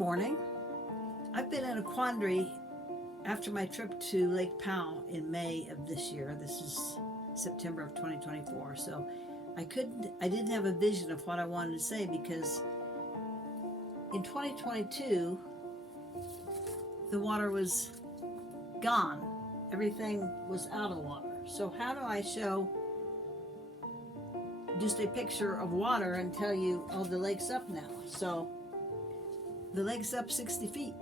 morning. I've been in a quandary after my trip to Lake Powell in May of this year. This is September of 2024. So I didn't have a vision of what I wanted to say, because in 2022, the water was gone. Everything was out of the water. So how do I show just a picture of water and tell you, oh, the lake's up now? So the lake's up 60 feet.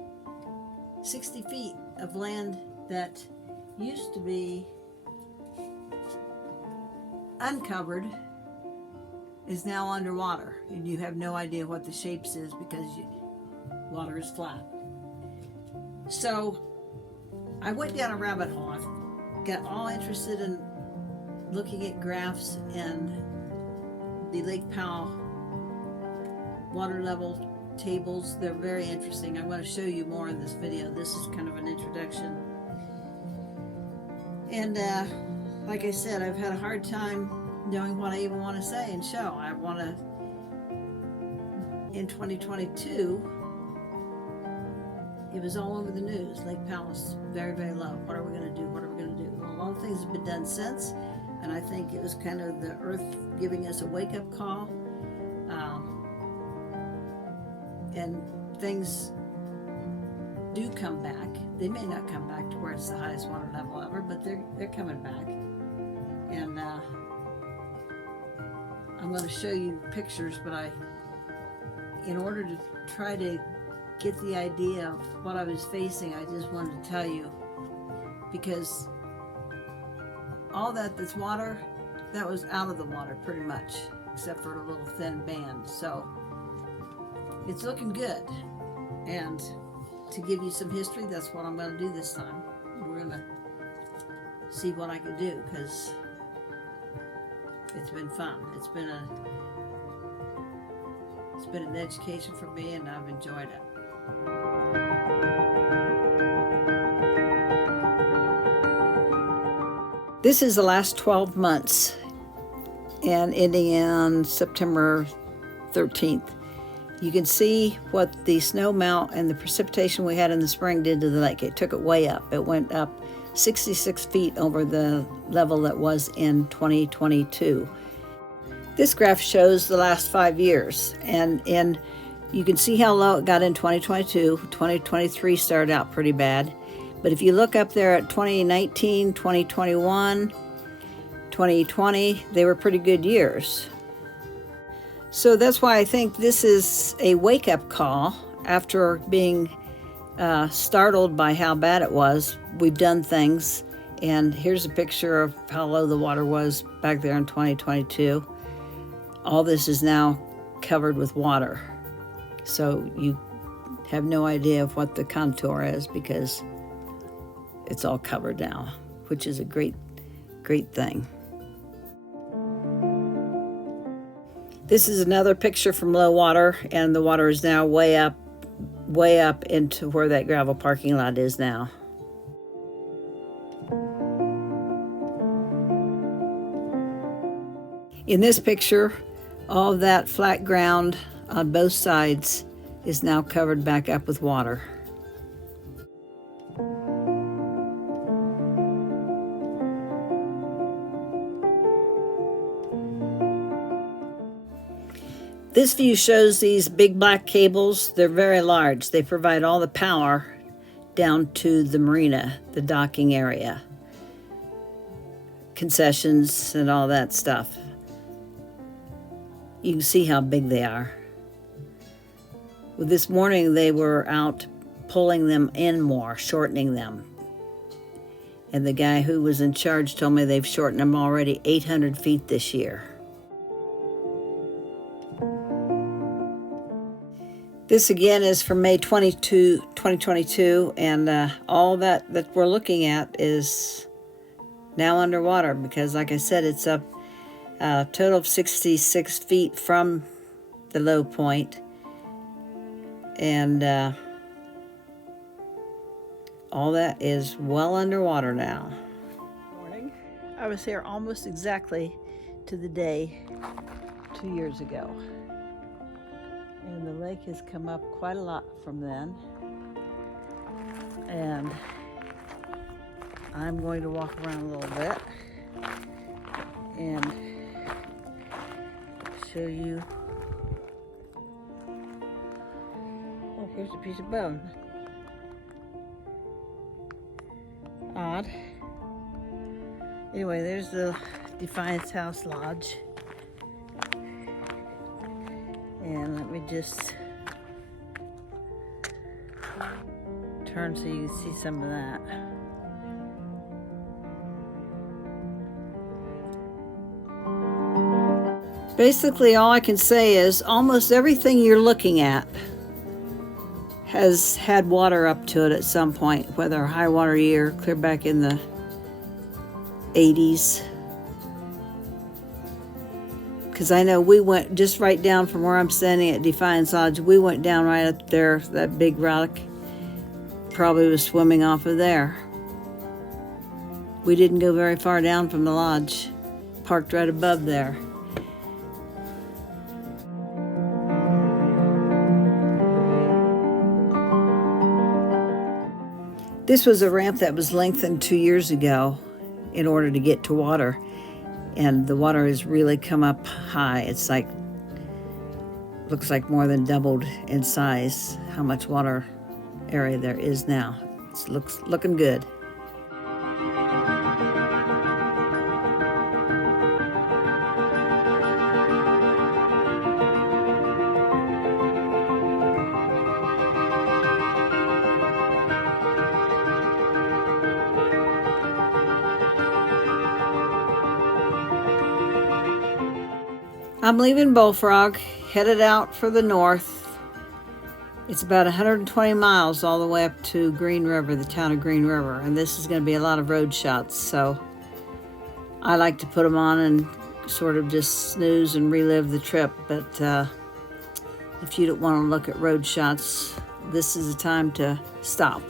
60 feet of land that used to be uncovered is now underwater, and you have no idea what the shapes is because water is flat. So I went down a rabbit hole. I got all interested in looking at graphs and the Lake Powell water level tables. They're very interesting. I'm going to show you more in this video. This is kind of an introduction. And like I said, I've had a hard time knowing what I even want to say and show. I want to, in 2022, it was all over the news. Lake Powell is very, very low. What are we going to do? What are we going to do? Well, a lot of things have been done since, and I think it was kind of the earth giving us a wake-up call. And things do come back. They may not come back to where it's the highest water level ever, but they're coming back. And I'm going to show you pictures, but in order to try to get the idea of what I was facing, I just wanted to tell you, because all that's water, that was out of the water pretty much, except for a little thin band. So it's looking good. And to give you some history, that's what I'm going to do this time. We're going to see what I can do, because it's been fun. It's been an education for me, and I've enjoyed it. This is the last 12 months, and ending on September 13th. You can see what the snow melt and the precipitation we had in the spring did to the lake. It took it way up. It went up 66 feet over the level that was in 2022. This graph shows the last 5 years, and you can see how low it got in 2022. 2023 started out pretty bad. But if you look up there at 2019, 2021, 2020, they were pretty good years. So that's why I think this is a wake-up call after being startled by how bad it was. We've done things, and here's a picture of how low the water was back there in 2022. All this is now covered with water. So you have no idea of what the contour is, because it's all covered now, which is a great, great thing. This is another picture from low water, and the water is now way up into where that gravel parking lot is now. In this picture, all of that flat ground on both sides is now covered back up with water. This view shows these big black cables. They're very large. They provide all the power down to the marina, the docking area, concessions and all that stuff. You can see how big they are. Well, this morning they were out pulling them in more, shortening them. And the guy who was in charge told me they've shortened them already 800 feet this year. This again is from May 22, 2022, and all that we're looking at is now underwater, because like I said, it's up a total of 66 feet from the low point, and all that is well underwater now. Morning. I was here almost exactly to the day 2 years ago. And the lake has come up quite a lot from then. And I'm going to walk around a little bit and show you. Oh, here's a piece of bone. Odd. Anyway, there's the Defiance House Lodge. And let me just turn so you can see some of that. Basically, all I can say is almost everything you're looking at has had water up to it at some point, whether a high water year, clear back in the 80s. Because I know we went just right down from where I'm standing at Defiance Lodge. We went down right up there, that big rock probably was swimming off of there. We didn't go very far down from the lodge, parked right above there. This was a ramp that was lengthened 2 years ago in order to get to water. And the water has really come up high. It's like, looks like more than doubled in size how much water area there is now. It looks looking good. I'm leaving Bullfrog, headed out for the north. It's about 120 miles all the way up to Green River, the town of Green River, and this is going to be a lot of road shots, so I like to put them on and sort of just snooze and relive the trip, but if you don't want to look at road shots, this is the time to stop.